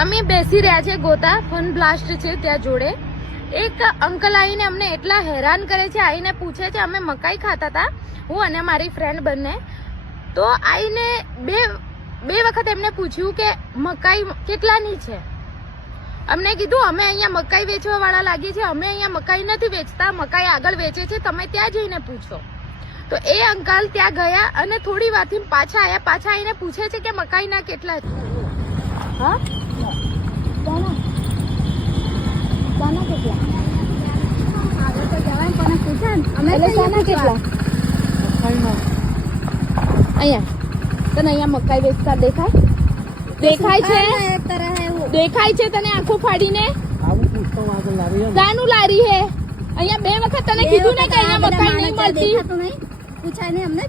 અમે બેસી રહ્યા છે ગોતા ફન બ્લાસ્ટ છે ત્યાં જોડે. એક અંકલ આવીને અમને એટલા હેરાન કરે છે, આવીને પૂછે છે, અમે મકાઈ ખાતા હતા હું અને મારી ફ્રેન્ડ બંને. તો આવીને બે વખત એમને પૂછ્યું કે મકાઈ કેટલાની છે. અમને કીધું અમે અહીંયા મકાઈ વેચવા વાળા લાગીએ છીએ, અમે અહીંયા મકાઈ નથી વેચતા, મકાઈ આગળ વેચે છે, તમે ત્યાં જઈને પૂછો. તો એ અંકલ ત્યાં ગયા અને થોડી વારથી પાછા આવ્યા. પાછા આવીને પૂછે છે કે મકાઈના કેટલા છે. હા અહીંયા તને અહીંયા મકાઈ વેચતા દેખાય છે? દેખાય છે તને આંખો ફાડીને? શાનું લારી હે? અહીંયા 2 વખત તને કીધું ને કે અહીંયા મકાઈ નહીં મળતી. પૂછાય ને અમને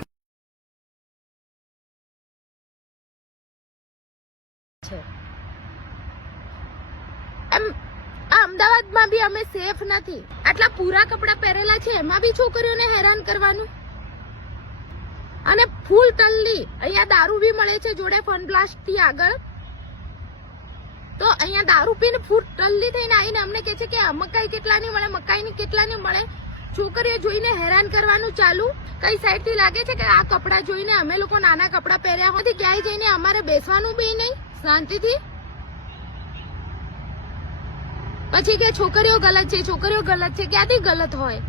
અમદાવાદમાં બી અમે સેફ નથી. આટલા પૂરા કપડા પહેરેલા છે એમાં બી છોકરીઓને હેરાન કરવાનું. અને ફૂલ તલ્લી અહીંયા દારૂ બી મળે છે જોડે ફન બ્લાસ્ટ થી આગળ. તો અહીંયા દારૂ પીને ફૂલ તલ્લી થઈને આવીને અમને કહે છે કે મકાઈ કેટલાની મળે, મકાઈની કેટલાની મળે. છોકરીઓ જોઈને હેરાન કરવાનું ચાલુ. કઈ સાઈડ થી લાગે છે કે આ કપડા જોઈને અમે લોકો નાના કપડા પહેર્યા હોય ક્યાંય જઈને અમારે બેસવાનું બી નહીં શાંતિથી. પછી કે છોકરીઓ ગલત છે, છોકરીઓ ગલત છે. ક્યાંથી ગલત હોય?